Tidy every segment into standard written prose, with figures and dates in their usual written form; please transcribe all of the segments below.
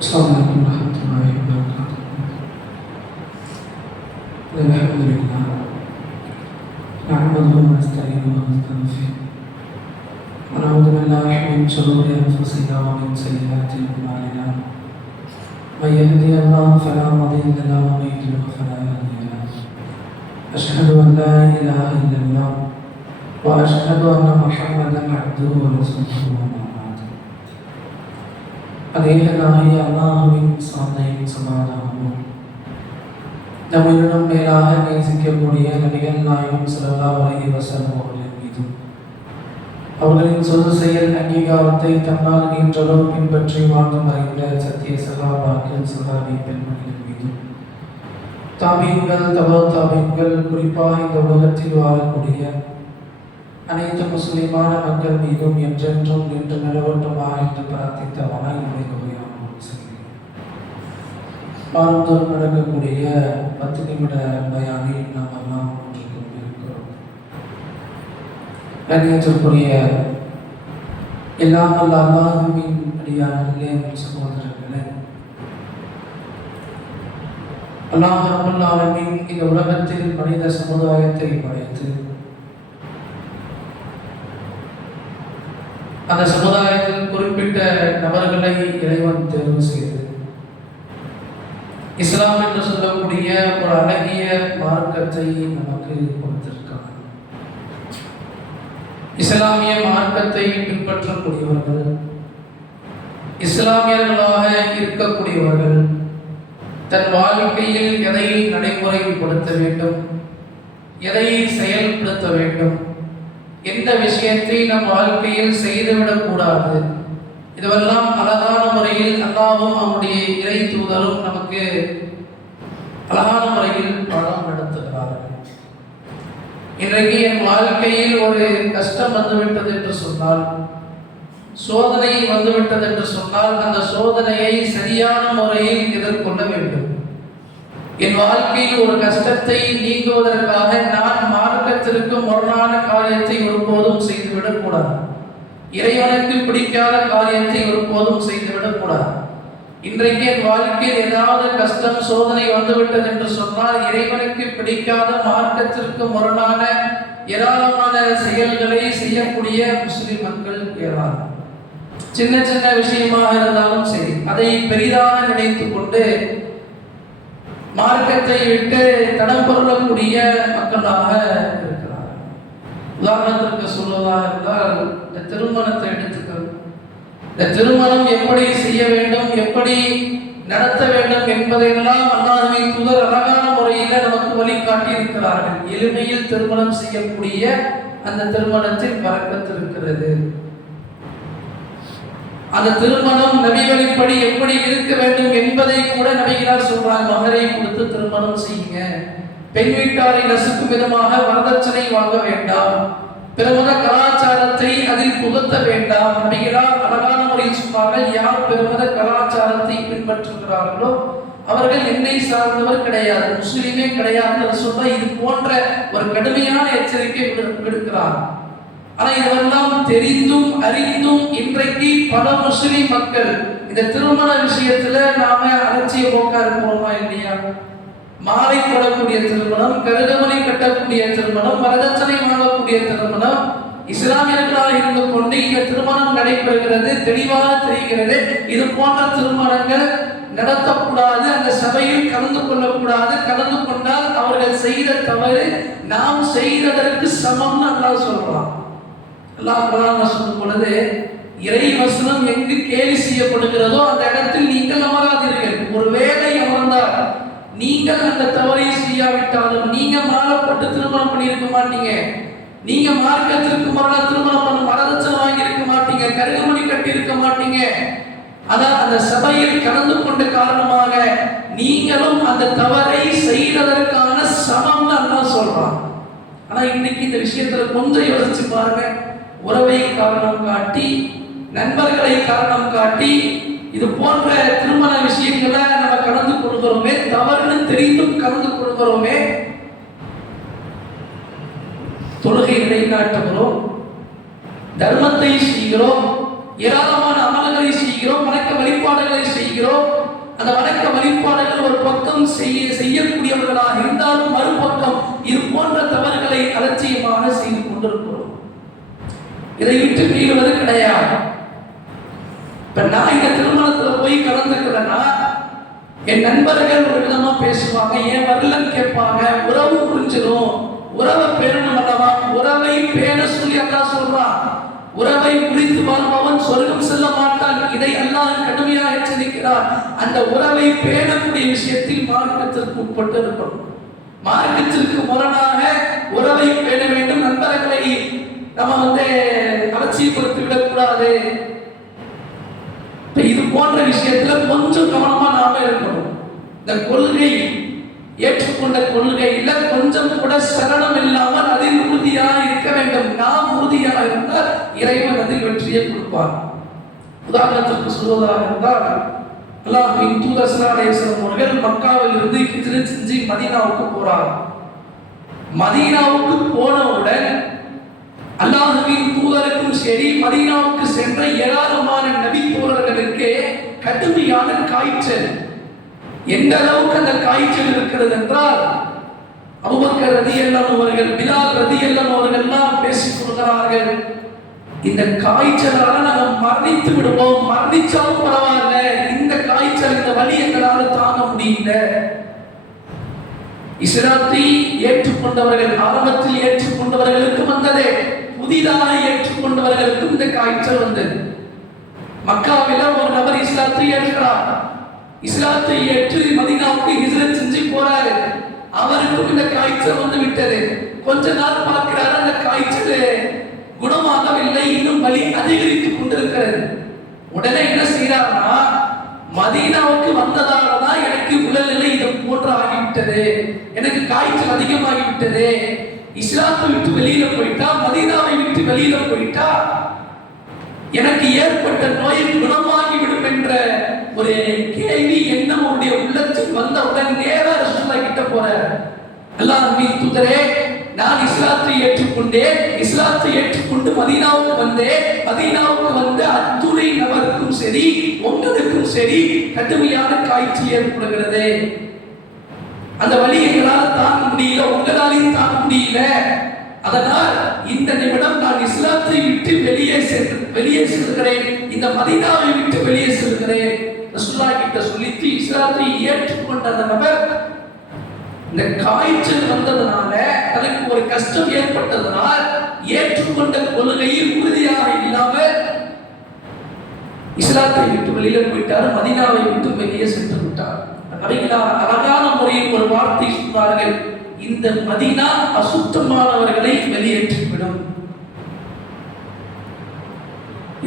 السلام عليكم ورحمة الله وبركاته. الحمد لله نحمده ونستعينه ونستغفره ونعوذ بالله من شرور أنفسنا ومن سيئات أعمالنا. من يهدي الله فلا مضل له ومن يضلل فلا هادي له. أشهد أن لا إله إلا الله وأشهد أن محمدا عبده ورسوله. அதேகனாகிய அல்லாஹ்வின் சாந்தையும் சமாதானமும் நம்முடன் மேலாக நேசிக்கக்கூடிய நபிகள் நாயகம் ஸல்லல்லாஹு அலைஹி வஸல்லம் அவர்களின் மீதும் அவர்களின் சொல் செயல் அங்கீகாரத்தை தன்னால் இன்றளவு பின்பற்றி வாழ்ந்து மறைந்த சத்திய சகாபாக்கள் சகாபி பெண்மணிகள் மீதும் தாபீன்கள் தாபீன்கள் குறிப்பாக இந்த உலகத்தில் வாழக்கூடிய அனைத்து முஸ்லிமான மக்கள் மீதும் என்றென்றும் நின்று நிலவட்டுமாக என்று பிரார்த்தித்த வணங்குடைய வாரந்தோறும் நடக்கக்கூடிய 10 நிமிட பயானில் நாம் எல்லாம் இருக்கிறோம். கண்ணியத்திற்குரிய எல்லாம் வல்ல அல்லாஹ்வின் அடியார்களே, சகோதரர்களே, அல்லாஹ் ரப்பல் ஆலமீன் இந்த உலகத்தில் மனித சமுதாயத்தை படைத்து அந்த சமுதாயத்தில் குறிப்பிட்ட நபர்களை இறைவன் தேர்வு செய்து இஸ்லாம் என்று சொல்லக்கூடிய ஒரு அழகிய மார்க்கத்தை நமக்கு கொடுத்திருக்காங்க. இஸ்லாமிய மார்க்கத்தை பின்பற்றக்கூடியவர்கள், இஸ்லாமியர்களாக இருக்கக்கூடியவர்கள் தன் வாழ்க்கையில் எதை நடைமுறைப்படுத்த வேண்டும், எதை செயல்படுத்த வேண்டும், எந்த விஷயத்தை நம் வாழ்க்கையில் செய்துவிடக் கூடாது, இதுவெல்லாம் அழகான முறையில் அல்லாஹ்வும் அவனுடைய இறை தூதரும் நமக்கு அழகான முறையில் பாடம் நடத்துகிறார்கள். இன்றைக்கு என் வாழ்க்கையில் ஒரு கஷ்டம் வந்துவிட்டது என்று சொன்னால், சோதனை வந்துவிட்டது என்று சொன்னால், அந்த சோதனையை சரியான முறையில் எதிர்கொள்ள வேண்டும். என் வாழ்க்கையில் ஒரு கஷ்டத்தை நீங்குவதற்காக நான் மார்க்கத்திற்கு முரணான காரியத்தை ஒருபோதும் செய்துவிடக் கூடாது. இறைவனுக்கு பிடிக்காத காரியத்தை ஒருபோதும் செய்துவிடக் கூடாது. இன்றைக்கு என் வாழ்க்கையில் ஏதாவது கஷ்டம் சோதனை வந்துவிட்டது என்று சொன்னால், இறைவனுக்கு பிடிக்காத மார்க்கத்திற்கு முரணான ஏராளமான செயல்களை செய்யக்கூடிய முஸ்லிம் மக்கள் ஏராளம். சின்ன சின்ன விஷயமாக இருந்தாலும் சரி, அதை பெரிதாக நினைத்துக் கொண்டு மார்க்கத்தை விட்டு தடம் பொருளக்கூடிய மக்களாக இருக்கிறார். உதாரணத்திற்கு சொல்வதாக இருந்தால், இந்த திருமணத்தை எடுத்துக்கள். இந்த திருமணம் எப்படி செய்ய வேண்டும், எப்படி நடத்த வேண்டும் என்பதையெல்லாம் அல்லாஹ்வின் தூதர் அழகான முறையில் நமக்கு வழிகாட்டி இருக்கிறார்கள். எளிமையில் திருமணம் செய்யக்கூடிய அந்த திருமணத்தில் பரக்கத்து இருக்கிறது. அந்த திருமணம் நபிகளின்படி எப்படி இருக்க வேண்டும் என்பதை கூட நபிகளார் சொல்றாங்க. மகரை கொடுத்து திருமணம் செய்யுங்க, பெண் வீட்டாரை ரசிக்கும் விதமாக வரதட்சணை வாங்க வேண்டாம், பிறமத கலாச்சாரத்தை அதில் புகுத்த வேண்டாம். நபிகளார் அழகான முறையில் சொன்னார்கள், யார் பிறமத கலாச்சாரத்தை பின்பற்றுகிறார்களோ அவர்கள் என்னை சார்ந்தவர் கிடையாது, முஸ்லிமே கிடையாது சொன்னா இது போன்ற ஒரு கடுமையான எச்சரிக்கை விடுக்கிறார். ஆனா இதெல்லாம் தெரிந்தும் அறிந்தும் இன்றைக்கு பல முஸ்லிம் மக்கள் இந்த திருமண விஷயத்துல நாம அலட்சிய போக்கா இருக்கிறோமா இல்லையா? மாலை போடக்கூடிய திருமணம், கருகமணி கட்டக்கூடிய திருமணம், வரதட்சணை வாங்கக்கூடிய திருமணம், இஸ்லாமியர்களாக இருந்து கொண்டு இங்க திருமணம் நடைபெறுகிறது, தெளிவாக தெரிகிறது. இது போன்ற திருமணங்கள் நடத்தக்கூடாது, அந்த சபையில் கலந்து கொள்ளக்கூடாது. கலந்து கொண்டால் அவர்கள் செய்த தவறு நாம் செய்ததற்கு சமம்னு அல்லாஹ் சொல்றான். அல்லாஹ் குர்ஆன்ல சொல்லும் பொழுது, இறை வசனம் எங்கு கேலி செய்யப்படுகிறதோ அந்த இடத்தில் நீங்கள் அமராதீர்கள். ஒருவேளை அமர்ந்தால் நீங்கள் அந்த தவறை செய்யாவிட்டாலும், நீங்க மாறப்பட்டு திருமணம் பண்ணியிருக்க மாட்டீங்க, நீங்க மார்க்கத்திற்கு மரண திருமணம் பண்ண வரதட்சணை வாங்கி இருக்க மாட்டீங்க, கருகமணி கட்டி இருக்க மாட்டீங்க. அதான் அந்த சபையில் கலந்து கொண்ட காரணமாக நீங்களும் அந்த தவறை செய்ததற்கான சமம்னு அல்லாஹ் சொல்றான். ஆனா இன்னைக்கு இந்த விஷயத்துல கொஞ்சம் யோசிச்சு பாருங்க. உறவை காரணம் காட்டி, நண்பர்களை காரணம் காட்டி, இது போன்ற திருமண விஷயங்களை நம்ம கலந்து கொள்கிறோமே, தவறுன்னு தெரிந்தும் கலந்து கொள்கிறோமே. தொழுகை நிலைநாட்டுகிறோம், தர்மத்தை செய்கிறோம், ஏராளமான அமல்களை செய்கிறோம், வணக்க வழிபாடுகளை செய்கிறோம். அந்த வணக்க வழிபாடுகள் ஒரு பக்கம் செய்யக்கூடியவர்களாக இருந்தாலும் மறுபக்கம் இது போன்ற தவறுகளை அலட்சியமாக செய்து கொண்டிருக்கிறோம். இதை விட்டு மீறுவது கிடையாது. இப்ப நான் இந்த திருமணத்துல போய் கலந்துக்கிறேன்னா என் நண்பர்கள் ஒரு விதமா பேசுவாங்க, ஏன் வரலன்னு கேட்பாங்க. உறவு புரிஞ்சிடும், உறவை பேணணும் அல்லவா? உறவை பேண சொல்லி அல்லாஹ் சொல்றான். உறவை முறித்து வாழ்பவன் சொர்க்கம் செல்ல மாட்டான். இதை அல்லாஹ் கடுமையாக எச்சரிக்கிறார். அந்த உறவை பேணக்கூடிய விஷயத்தில் மார்க்கத்திற்கு உட்பட்டு இருக்கணும். மார்க்கத்திற்கு முரணாக உறவை பேண வேண்டும். நண்பர்களை நம்ம அலட்சியப்படுத்தி விடக்கூடாது. இது போன்ற விஷயத்துல கொஞ்சம் கவனமா நாம இருக்கணும். இந்த கொள்கை ஏற்றுக்கொண்ட கொள்கையில கொஞ்சம் கூட சரணம் இல்லாமல் அதில் உறுதியாக இருக்க வேண்டும். நாம் உறுதியாக இருந்தால் இறைவன் அதில் வெற்றியை கொடுப்பார். உதாரணத்திற்கு சொல்வதாக இருந்தால் அல்லாஹ்வின் தூதர் ஸல்லல்லாஹு அலைஹி வஸல்லம் அவர்கள் மக்காவில் இருந்து ஹிஜ்ரத் செஞ்சு மதீனாவுக்கு போறார். மதீனாவுக்கு போனவுடன் அல்லாஹ்வின் தூதருக்கும் சரி மதீனாவுக்கு சென்ற ஏராளமான நபி தோழர்களுக்கு கடுமையான காய்ச்சல். எந்த அளவுக்கு அந்த காய்ச்சல் இருக்கிறது என்றால் அபூபக்கர் ரலியல்லாஹு அவர்கள், பிலால் ரலியல்லாஹு அவர்கள் எல்லாம் பேசிக் கொள்கிறார்கள், இந்த காய்ச்சலால நாங்கள் மரணித்து விடுவோம், மரணிச்சாலும் பரவாயில்ல, இந்த காய்ச்சல் இந்த வலி எங்களால் தாங்க முடியல. இஸ்லாத்தை ஏற்றுக்கொண்டவர்கள், ஆரம்பத்தில் ஏற்றுக்கொண்டவர்களுக்கும் வந்ததே, புதிதாக ஏற்றுக்கொண்டவர்களுக்கும் இந்த காய்ச்சல் வந்தது. மக்காவில ஒரு நபர் இஸ்லாத்தை ஏற்கிறார். இஸ்லாத்தை ஏற்று மதீனாவுக்கு ஹிஜ்ரத் செஞ்சு போறாரு. அவருக்கும் இந்த காய்ச்சல் வந்து விட்டது. கொஞ்ச நாள் பார்க்கிறார், அந்த காய்ச்சல் குணமாகவில்லை, இன்னும் வலி அதிகரித்துக் கொண்டிருக்கிறது. உடனே என்ன செய்யறாருன்னா, மதீனாவுக்கு வந்ததாலதான் எனக்கு உடல்நிலை இது போன்று ஆகிவிட்டது, எனக்கு காய்ச்சல் அதிகமாகிவிட்டது, இஸ்லாத்தை விட்டு வெளியில போயிட்டா, மதீனாவை விட்டு வெளியில போயிட்டா எனக்கு ஏற்பட்ட நோயை குணமாகிவிடும் என்ற ஒரு கேள்வி எண்ணம் அவருடைய உள்ளத்தில் வந்தவுடன் நேரா ரசூலுல்லாஹ் கிட்ட போறார். அல்லாஹ்வின் தூதரே, நான் இஸ்லாத்தை ஏற்றுக்கொண்டேன், இஸ்லாத்தை ஏற்றுக்கொண்டு மதீனாவுக்கு வந்தேன். மதீனாவுக்கு வந்து அத்துணை நபருக்கும் சரி உங்களுக்கும் சரி கடுமையான காய்ச்சல் ஏற்படுகிறது. அந்த வலி எங்களால் தாங்க முடியல, உங்களாலையும் தாங்க முடியல. அதனால் இந்த நிமிடம் நான் இஸ்லாத்தை விட்டு வெளியே செல்கிறேன், இந்த மதீனாவை விட்டு வெளியே செல்கிறேன். ரசூலுல்லாஹ் கிட்ட சொல்லிட்டு இஸ்லாத்தை ஏற்றுக்கொண்ட அந்த நபர் இந்த காய்ச்சல் வந்ததுனால, தனக்கு ஒரு கஷ்டம் ஏற்பட்டதனால் ஏற்றுக்கொண்ட கொள்கையில் உறுதியாக இல்லாமல் இஸ்லாத்தை விட்டு வெளியில போயிட்டார், மதீனாவை விட்டு வெளியே சென்று விட்டார். அழகான முறையில் ஒரு வார்த்தை சொன்னார்கள், இந்த மதீனா அசுத்தமானவர்களை வெளியேற்றிவிடும்.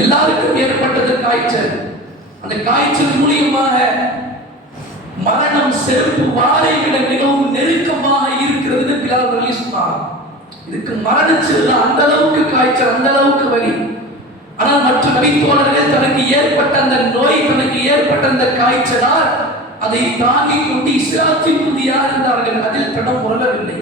எல்லாருக்கும் ஏற்பட்டது காய்ச்சல். அந்த காய்ச்சல் மூலியமாக மரணம் செருப்பு வாரை விட மிகவும் நெருக்கமாக இருக்கிறது பிலால் ரலி சொன்னார். இதுக்கு மரணிச்சது அந்த அளவுக்கு காய்ச்சல், அந்த அளவுக்கு வலி. ஆனால் மற்ற நபித்தோழர்கள் தனக்கு ஏற்பட்ட அந்த நோய், தனக்கு ஏற்பட்ட அந்த காய்ச்சலால் அதை தாங்கிக் கொண்டு இஸ்லாத்தின் உறுதியாக இருந்தார்கள், அதில் தடம் புரளவில்லை.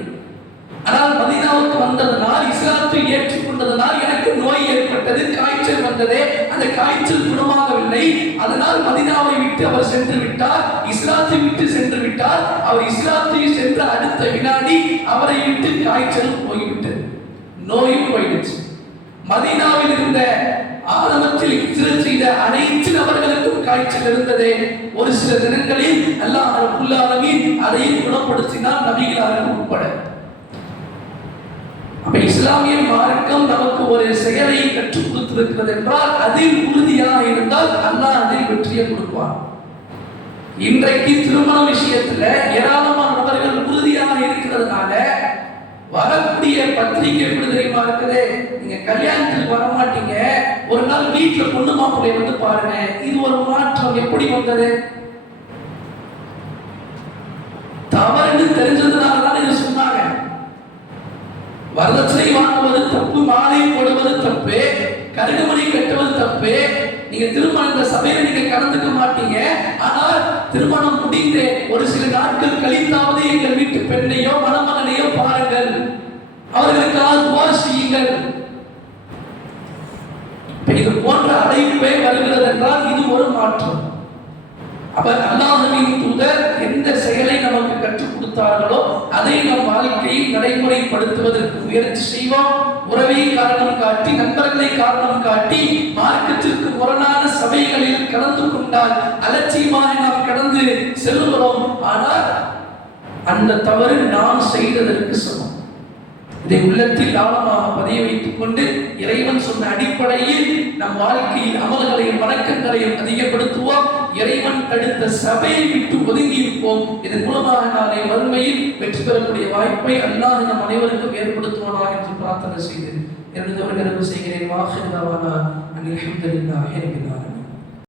ஆனால் மதீனாவுக்கு வந்ததனால், இஸ்லாத்தை ஏற்றுக்கொண்டதனால் எனக்கு நோய் ஏற்பட்டது, காய்ச்சல் வந்ததே, அந்த காய்ச்சல் குணமாகவில்லை. அதனால் மதீனாவை விட்டு அவர் சென்று விட்டார், இஸ்லாத்தை விட்டு சென்று விட்டார். அவர் இஸ்லாத்தை சென்ற அடுத்த வினாடி அவரை விட்டு காய்ச்சல் போய்விட்டது, நோயும் போயிடுச்சு. மதீனாவில் இருந்த ஆரம்பத்தில் ஹிஜ்ரத் செய்த அனைத்து நபர்களுக்கும் காய்ச்சல் இருந்ததே. ஒரு சில தினங்களில் அல்லாஹ் ரப்புல் ஆலமீன் அதையும் குணப்படுத்தினார், நபிகளாருக்கு உட்பட. அப்ப இஸ்லாமிய மார்க்கம் நமக்கு ஒரு செயலை கற்றுக் கொடுத்திருக்கிறது என்றால் அதில் உறுதியாக இருந்தால் அல்லாஹ் அதில் வெற்றியை கொடுப்பார். இன்றைக்கு திருமண விஷயத்துல ஏராளமான நபர்கள் உறுதியாக இருக்கிறதுனால வரக்கூடிய பத்திரிகை எப்படி தெரியுமா இருக்குது, நீங்க கல்யாணத்துக்கு வர மாட்டீங்க, ஒரு நாள் வீட்டுல பொண்ணு மாப்பிள்ளை வந்து பாருங்க. இது ஒரு மாற்றம் எப்படி வந்தது? தவறுன்னு தெரிஞ்சதுனாலதான் இது சொன்னாங்க. வரதட்சணை வாங்குவது தப்பு, மாலை போடுவது தப்பு, கருகுமணி கட்டுவது தப்பு. நீங்க திருமண சபையில நீங்க கலந்துக்க மாட்டீங்க. ஆனால் திருமணம் முடிந்து ஒரு சில நாட்கள் கழித்தாவது எங்கள் வீட்டு பெண்ணையோ மணமகனையோ பாருங்கள், அவர்களுக்காக துஆ செய்யுங்கள். இது போன்ற அழைப்பே வருகிறது என்றால் இது ஒரு மாற்றம். அப்ப அல்லாஹ்வின் தூதர் எந்த செயலை நமக்கு கற்றுக் கொடுத்தார்களோ அதை நம் வாழ்க்கையில் நடைமுறைப்படுத்துவதற்கு முயற்சி செய்வோம். உறவை காரணம் காட்டி, நண்பர்களை காரணம் காட்டி, மார்க்கத்திற்கு முரணான சபைகளில் கலந்து கொண்டால் அலட்சியமாக நாம் கடந்து செல்லுகிறோம். ஆனால் அந்த தவறு நாம் செய்ததற்கு சமம். இதை உள்ளத்தில் ஆழமாக பதிய வைத்துக் கொண்டு இறைவன் சொன்ன அடிப்படையில் நம் வாழ்க்கையில் அமல்களையும் வணக்கங்களையும் அதிகப்படுத்துவோம். இறைவன் தடுத்த சபையை விட்டு ஒதுங்கி இருப்போம். இதன் மூலமாக நாளை வறுமையில் வெற்றி பெறக்கூடிய வாய்ப்பை அல்லாஹ் நம் அனைவருக்கும் ஏற்படுத்துவானாக என்று பிரார்த்தனை செய்து எனது நிறைவு செய்கிறேன். வாஹிர் தவானா அல்ஹம்துலில்லாஹி ரப்பில் ஆலமீன்.